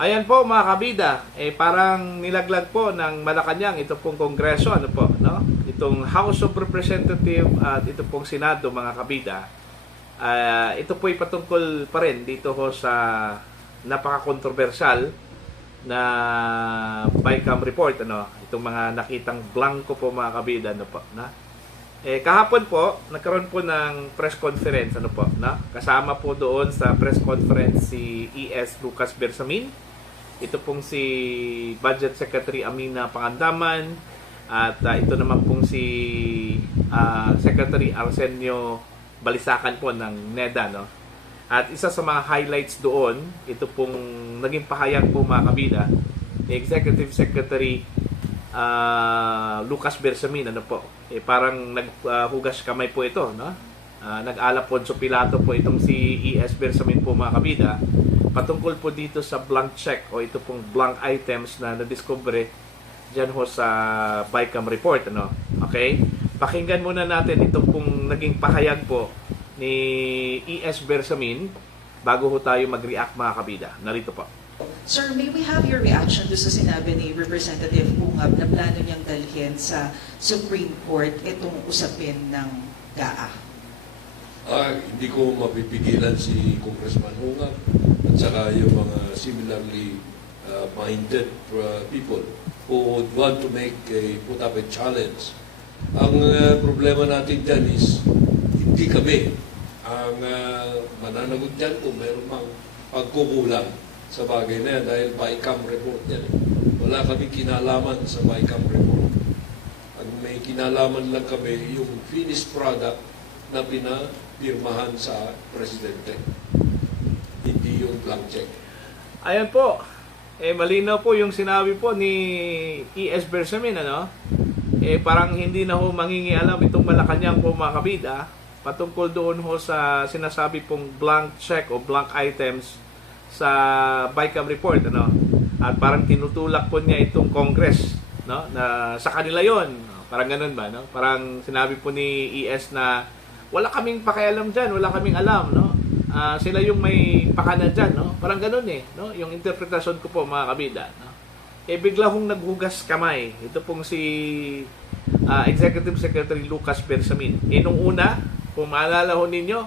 Ayan po mga kabida, parang nilaglag po ng Malacanang ito pong Kongreso, ano po, no? Itong House of Representatives at ito pong Senado mga kabida. Ito po ay patungkol pa rin dito ho sa napaka-controversial na BICAM report, ano? Itong mga nakitang blanco po mga kabida, ano po, na? Kahapon po, nagkaroon po ng press conference, ano po, na? Kasama po doon sa press conference si E.S. Lucas Bersamin. Ito pong si Budget Secretary Amina Pangandaman at ito naman pong si Secretary Arsenio Balisacan po ng NEDA, no? At isa sa mga highlights doon, ito pong naging pahayag po mga kabida ni Executive Secretary Lucas Bersamin, ano po. Parang naghugas kamay po ito, no? Nag-ala Poncio Pilato po itong si E.S. Bersamin po mga kabida patungkol po dito sa blank check o ito pong blank items na nadiscover dyan ho sa BICAM report, ano? Okay? Pakinggan muna natin itong pong naging pahayag po ni E.S. Bersamin bago ho tayo mag-react mga kabida. Narito po. Sir, may we have your reaction to sa sinabi ni Representative Ungab na plano niyang dalhin sa Supreme Court itong usapin ng GAA? Hindi ko mapipigilan si Congressman Ungab at saka yung mga similarly minded people who would want to put up a challenge. Ang problema natin dyan is hindi kami ang mananagot dyan kung meron mang pagkukulang sa bagay na yan dahil BICAM report yan. Wala kami kinalaman sa BICAM report. Ang may kinalaman lang kami yung finished product na pinapirmahan sa Presidente. Hindi yung blank check. Ayan po. Malinaw po yung sinabi po ni E.S. Bersamin, ano? Parang hindi na ho mangingialam itong Malacanang po mga kabida patungkol doon ho sa sinasabi pong blank check o blank items sa BICAM report, ano? At parang tinutulak po niya itong Congress, no? Na sa kanila yon. Parang ganun ba, no? Parang sinabi po ni E.S. na wala kaming pakialam dyan, wala kaming alam, no? Sila yung may pakana dyan, no? Parang ganun no? Yung interpretasyon ko po mga kabida, no? Bigla hong naghugas kamay. Ito pong si Executive Secretary Lucas Bersamin. Nung una, kung maalala ho ninyo,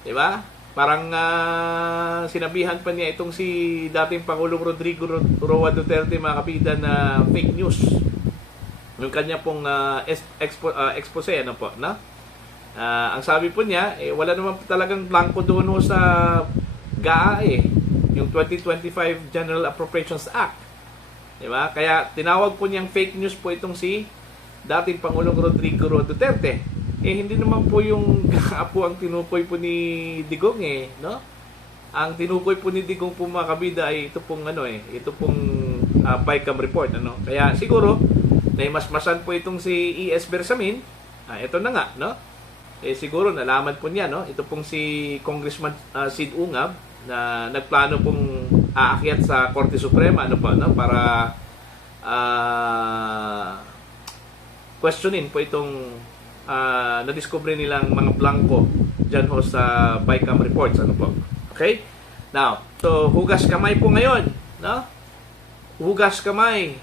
di ba? Parang sinabihan pa niya itong si dating Pangulong Rodrigo Roa Duterte mga kabida na fake news. Yung kanya pong expose, ano po, no? Ang sabi po niya, wala naman po talagang blanco doon ho sa GAA yung 2025 General Appropriations Act. Diba? Kaya tinawag po niyang fake news po itong si dating Pangulong Rodrigo Roa Duterte. Hindi naman po yung GAA po ang tinukoy po ni Digong, no? Ang tinukoy po ni Digong po mga kabida ay ito pong ito pong BICAM report, ano? Kaya siguro naimasmasan po itong si E.S. Bersamin. Ito na nga, no? Siguro nalaman po niya, no? Ito pong si Congressman Sid Ungab na nagplano pong aakyat sa Korte Suprema, ano po, no? Para questionin po itong na-discover nilang mga blanco dyan ho sa BICAM reports, ano po. Okay? Now, so hugas kamay po ngayon, no? Hugas kamay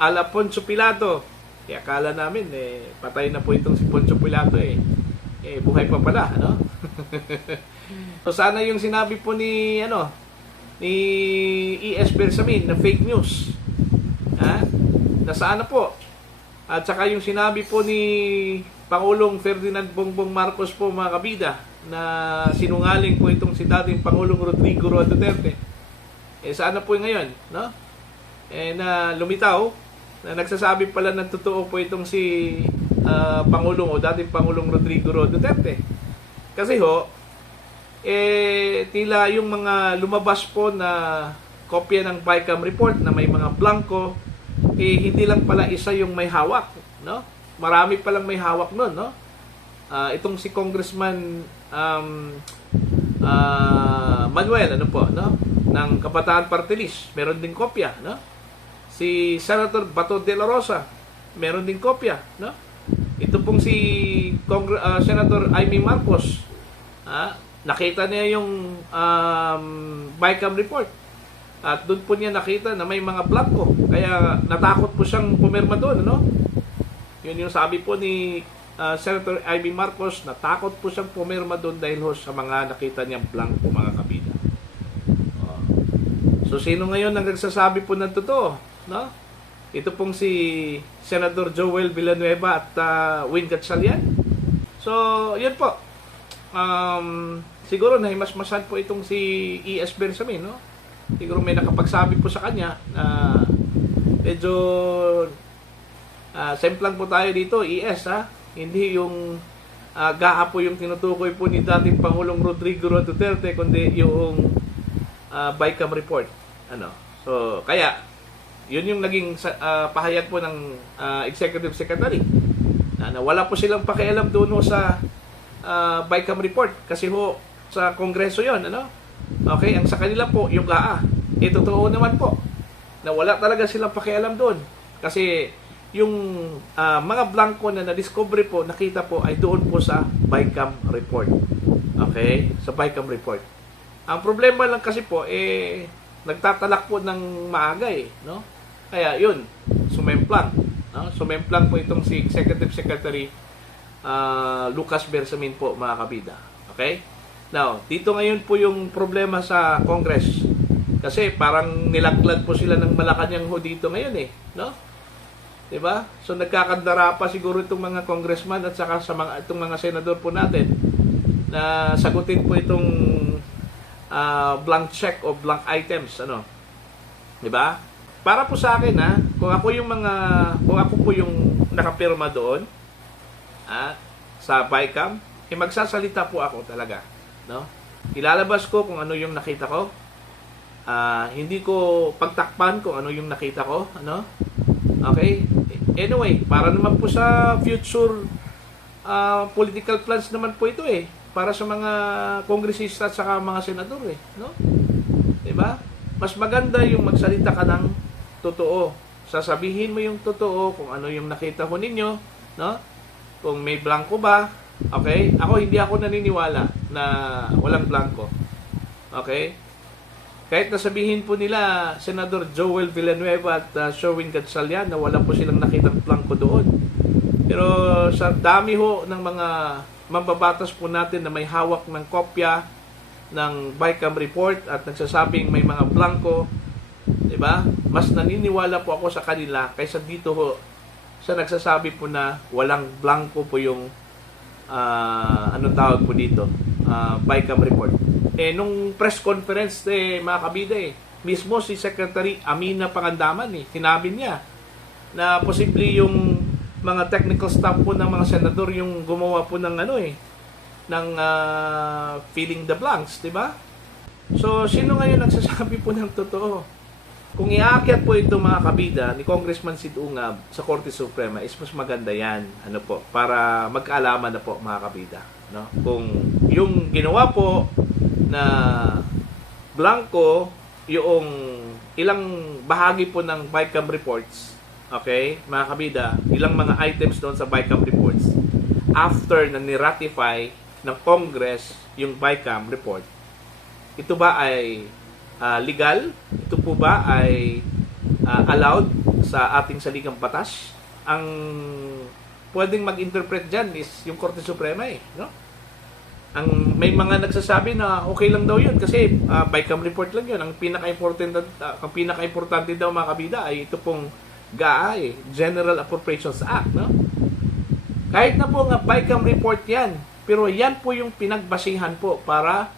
ala Poncio Pilato. Kaya akala namin, patay na po itong si Poncio Pilato, buhay pa pala, ano? So sana yung sinabi po ni E.S. Bersamin na fake news, nasaan na po? At saka yung sinabi po ni Pangulong Ferdinand Bongbong Marcos po mga kabida na sinungaling po itong si dating Pangulong Rodrigo Roa Duterte. Sana po ngayon, no? Na lumitaw na nagsasabi pala ng totoo po itong si Pangulong o dating Pangulong Rodrigo Roa Duterte. Kasi ho, tila yung mga lumabas po na kopya ng BICAM report na may mga blanco, hindi lang pala isa yung may hawak, no? Marami palang may hawak nun, no? Itong si Congressman Manuel, ano po, no? Ng Kabataan Party List, meron din kopya, no? Si Senator Bato de la Rosa, meron din kopya, no? Ito pong si Senator Amy Marcos, nakita niya yung BICAM report. At doon po niya nakita na may mga blanco. Kaya natakot po siyang pumirma doon, ano? Yun yung sabi po ni Senator Ivy Marcos, natakot po siyang pumirma doon dahil ho sa mga nakita niyang blanco, mga kabida. Oh. So sino ngayon ang nagsasabi po ng totoo, no? Ito pong si Senator Joel Villanueva at Win Gatchalian. So, yun po. Siguro nahimasmasan po itong si E.S. Bersamin, no? Siguro may nakapagsabi po sa kanya na medyo semplang po tayo dito, E.S. ha? Hindi yung GAA po yung tinutukoy po ni dating Pangulong Rodrigo Duterte, kundi yung BICAM report. Ano? So, kaya, yun yung naging pahayag po ng Executive Secretary na wala po silang pakialam doon ho sa BICAM report kasi ho sa Kongreso yon, ano? Okay, ang sa kanila po yung GAA. Totoo naman po na wala talaga silang pakialam doon kasi yung mga blanco na na-discover po, nakita po ay doon po sa BICAM report. Okay? Sa BICAM report. Ang problema lang kasi po nagtatalak po ng maaga no? Kaya yun, sumemplang. No? Sumemplang po itong si Executive Secretary Lucas Bersamin po, mga kabida. Okay? Now, dito ngayon po yung problema sa Congress. Kasi parang nilaglag po sila ng Malacanang ho dito ngayon no? 'Di ba? So nagkakandara pa siguro itong mga congressman at saka sa itong mga senador po natin na sagutin po itong blank check o blank items, ano? 'Di ba? Para po sa akin kung ako po yung nakapirma doon sa BICAM, magsasalita po ako talaga, no? Ilalabas ko kung ano yung nakita ko. Hindi ko pagtakpan kung ano yung nakita ko, ano? Okay? Anyway, para naman po sa future political plans naman po ito para sa mga kongresista at saka mga senador no? 'Di ba? Mas maganda yung magsalita ka ng totoo. Sasabihin mo yung totoo kung ano yung nakita ko ninyo, no? Kung may blanco ba, okay? Hindi ako naniniwala na walang blanco. Okay? Kahit nasabihin po nila Senador Joel Villanueva at Sherwin Gatchalian na wala po silang nakitang blanco doon. Pero sa dami ho ng mga mambabatas po natin na may hawak ng kopya ng BICAM report at nagsasabing may mga blanco, 'di ba? Mas naniniwala po ako sa kanila kaysa dito ho sa nagsasabi po na walang blanco po yung anong tawag po dito? BICAM report. Nung press conference mga kabida mismo si Secretary Amina Pangandaman sinabi niya na posible yung mga technical staff po ng mga senador yung gumawa po ng ng filling the blanks, di ba? So, sino ngayon nagsasabi po ng totoo? Kung iaakyat po ito mga kabida ni Congressman Sid Ungab sa Korte Suprema, is mas maganda yan, para magkaalaman na po mga kabida, no? Kung yung ginawa po na blanco yung ilang bahagi po ng BICAM reports, okay, mga kabida, ilang mga items doon sa BICAM reports after na ni-ratify ng Congress yung BICAM report, ito ba ay legal? Ito po ba ay allowed sa ating saligang batas? Ang pwedeng mag-interpret dyan is yung Korte Suprema no? May mga nagsasabi na okay lang daw yun kasi BICAM report lang yun. Ang pinaka-importante daw mga kabida ay ito pong GAA General Appropriations Act, no? Kahit na po nga BICAM report yan, pero yan po yung pinagbasihan po para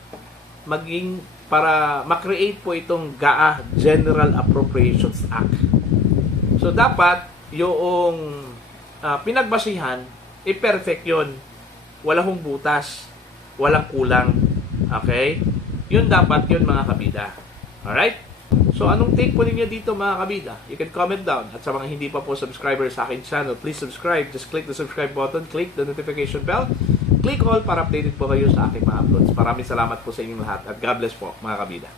ma-create po itong GAA General Appropriations Act. So dapat yung pinagbasihan perfect yun. Walang butas, walang kulang. Okay? Yun dapat yun mga kabida. Alright? So, anong take po ninyo dito mga kabida? You can comment down. At sa mga hindi pa po subscriber sa akin channel, please subscribe. Just click the subscribe button, click the notification bell, click all para updated po kayo sa aking mga uploads. Maraming salamat po sa inyong lahat at God bless po mga kabida.